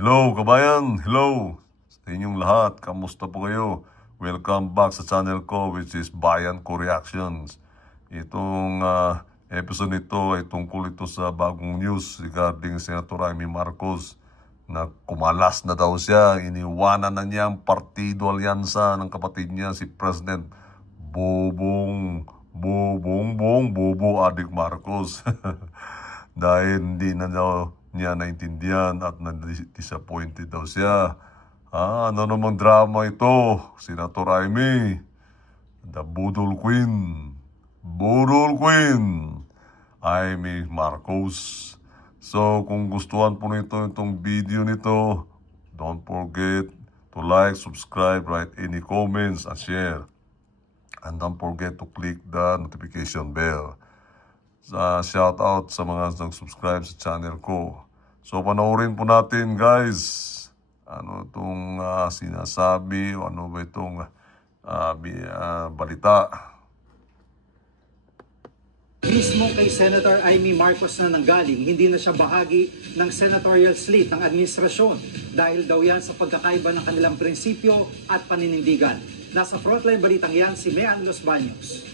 Hello kabayan, hello sa inyong lahat, kamusta po kayo? Welcome back sa channel ko which is Bayan Ko Reactions. Itong episode nito ay tungkol ito sa bagong news regarding Senator Amy Marcos na kumalas na daw siya, iniwanan na niya ang partido alyansa ng kapatid niya si President Bobo Adik Marcos. Dahil hindi na daw niya naintindihan at na-disappointed daw siya. Ano namang drama ito, Senator Amy? The Budol Queen, Amy Marcos. So kung gustuhan po nito itong video nito, don't forget to like, subscribe, write any comments, and share. And don't forget to click the notification bell. Shout out sa mga nag-subscribe sa channel ko. So panoorin po natin guys, ano itong sinasabi o ano ba itong balita. Mismo kay Senator Amy Marcos na nanggaling, hindi na siya bahagi ng senatorial slate ng administrasyon dahil daw yan sa pagkakaiba ng kanilang prinsipyo at paninindigan. Nasa frontline balitang yan si Mean Los Baños.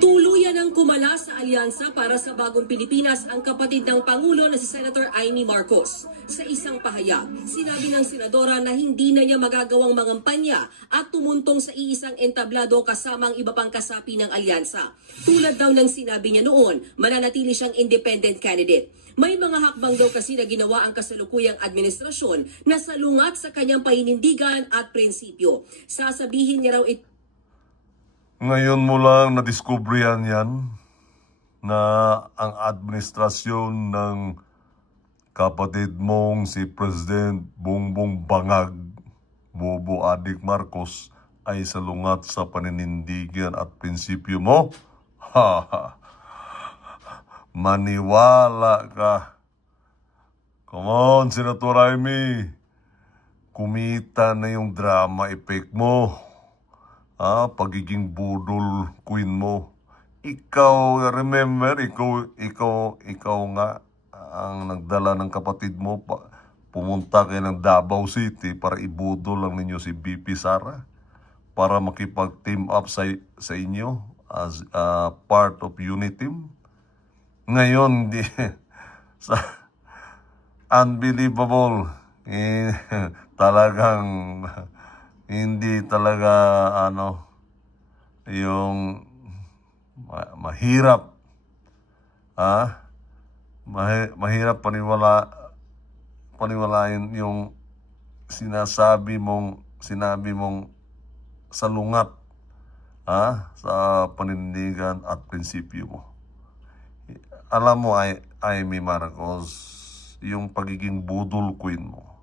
Tuluyan ang kumala sa alyansa para sa bagong Pilipinas ang kapatid ng Pangulo na si Senator Amy Marcos. Sa isang pahayag, sinabi ng senadora na hindi na niya magagawang mangampanya at tumuntong sa iisang entablado kasama ang iba pang kasapi ng alyansa. Tulad daw ng sinabi niya noon, mananatili siyang independent candidate. May mga hakbang daw kasi na ginawa ang kasalukuyang administrasyon na salungat sa kanyang paninindigan at prinsipyo. Sasabihin niya raw ito. Ngayon mo lang na-discoveryan yan na ang administrasyon ng kapatid mong si President Bongbong Bangag, Bobo Adik Marcos ay salungat sa paninindigan at prinsipyo mo? Maniwala ka. Come on, Senator Amy. Kumita na yung drama effect mo. Pagiging budol queen mo. Ikaw, remember, ikaw nga ang nagdala ng kapatid mo pumunta kayo ng Davao City para ibudol lang ninyo si BP Sara para makipag-team up sa inyo as part of unit team. Ngayon, unbelievable. Talagang hindi talaga yung mahirap mahirap paniwalain yung sinabi mong salungat sa panindigan at prinsipyo mo. Alam mo, Amy Marcos, yung pagiging budol queen mo,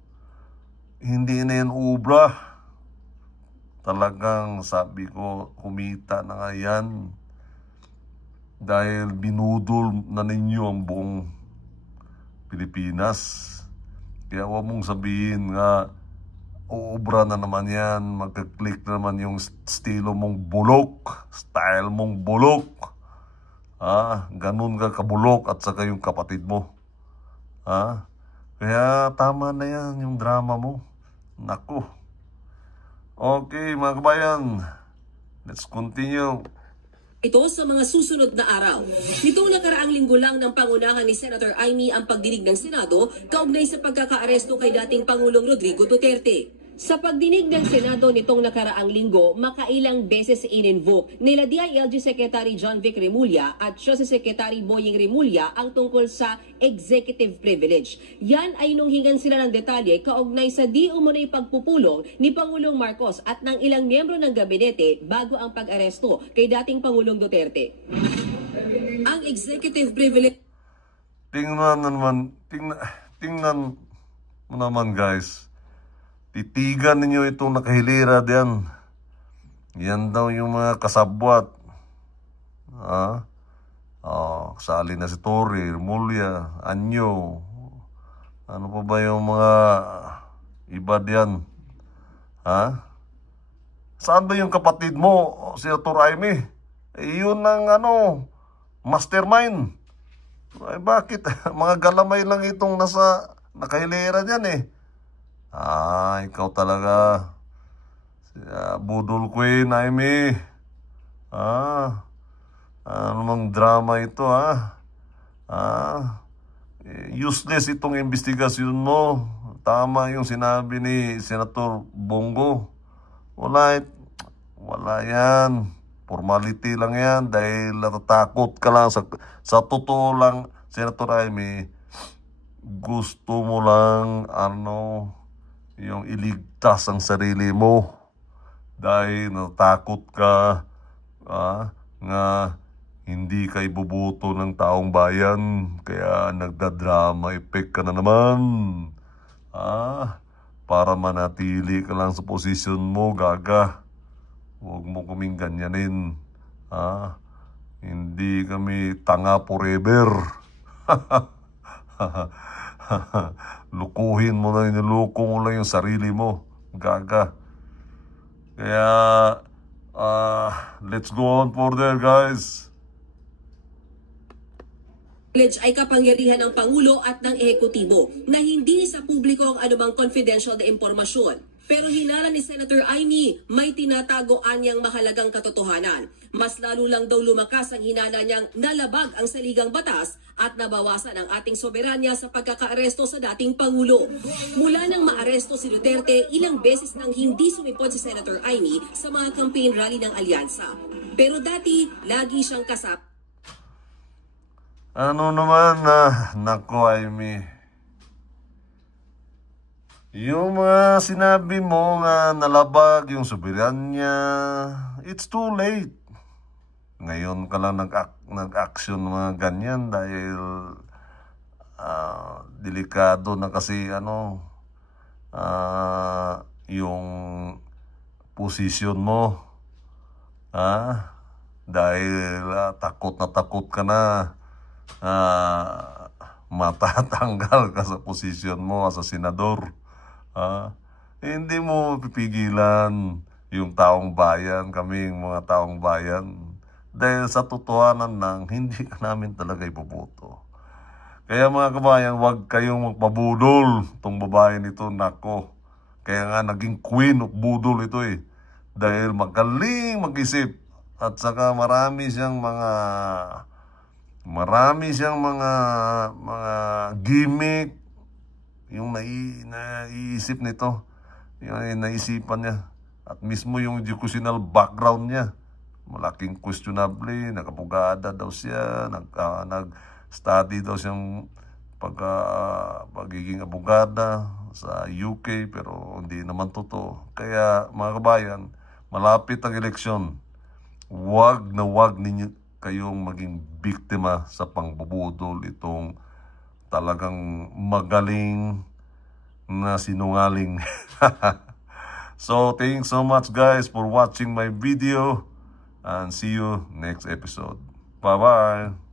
hindi na yan ubra. Talagang sabi ko, kumita na nga yan dahil binudol na ninyo ang buong Pilipinas. Kaya huwag mong sabihin nga, uubra na naman yan, magka-click na naman yung style mong bulok. Ganun ka kabulok at saka yung kapatid mo. Kaya tama na yan yung drama mo. Naku. Okay, mga kabayan, let's continue. Ito sa mga susunod na araw. Nitong nakaraang linggo lang ng pangunahan ni Senator Amy ang pagdinig ng Senado kaugnay sa pagkakaaresto kay dating Pangulong Rodrigo Duterte. Sa pagdinig ng Senado nitong nakaraang linggo, makailang beses in-invoke nila DILG Secretary John Vic Remulla at siya si Secretary Boying Remulla ang tungkol sa executive privilege. Yan ay nung hingan sila ng detalye kaugnay sa di umunay pagpupulong ni Pangulong Marcos at ng ilang miyembro ng gabinete bago ang pag-aresto kay dating Pangulong Duterte. Ang executive privilege... Tingnan mo naman guys. Titigan ninyo itong nakahilira diyan. Yan daw yung mga kasabwat. Kasali na si Torre, Remulla, Anyo. Ano pa ba yung mga iba diyan? Saan ba yung kapatid mo, si Senator Amy? Yun ang mastermind. Ay, bakit? Mga galamay lang itong nakahilera niyan eh. Ikaw talaga. Budol Queen, Amy. Ano mang drama ito, useless itong investigasyon mo. Tama yung sinabi ni Senator Bongo. Wala yan. Formality lang yan dahil natatakot ka lang. Sa totoo lang, Senator Amy, gusto mo lang yung iligtas ang sarili mo dahil natatakot ka nga hindi ka ibubuto ng taong bayan, kaya nagdadrama effect ka na naman. Para manatili ka lang sa posisyon mo, gaga. Huwag mo kaming ganyanin. Hindi kami tanga forever. Lukuhin mo lang, niluko mo lang yung sarili mo, gaga. Kaya, let's go on further, guys. Ay kapangyarihan ng Pangulo at ng Ehekutibo na hindi sa publiko ang anumang confidential na impormasyon. Pero hinala ni Senator Amy, may tinatago anyang mahalagang katotohanan. Mas lalo lang daw lumakas ang hinala niyang nalabag ang saligang batas at nabawasan ang ating soberanya sa pagkakaaresto sa dating Pangulo. Mula nang maaresto si Duterte, ilang beses nang hindi sumipot si Senator Amy sa mga campaign rally ng alyansa. Pero dati, lagi siyang kasap. Ano naman nako, Amy. Yung mga sinabi mo nga nalabag yung soberanya, it's too late. Ngayon ka lang nag-action mga ganyan dahil delikado na kasi yung posisyon mo. Dahil takot ka na. Matatanggal ka sa posisyon mo as a senador. Hindi mo pipigilan yung taong bayan, kaming mga taong bayan, dahil sa totohanan lang hindi ka namin talaga iboboto. Kaya mga kabayan, huwag kayong magpabudol tong babae nito, nako. Kaya nga naging queen of budol ito eh, dahil magaling mag-isip at saka marami siyang mga gimmick yung naiisip nito, yung naisipan niya. At mismo yung educational background niya, malaking questionable, nakapugada daw siya, nag-study daw siyang pagiging abogada sa UK, pero hindi naman totoo. Kaya mga kabayan, malapit ang eleksyon, wag ninyo kayong maging biktima sa pangbubudol itong talagang magaling na sinungaling. So, thanks so much guys for watching my video and see you next episode. Bye-bye!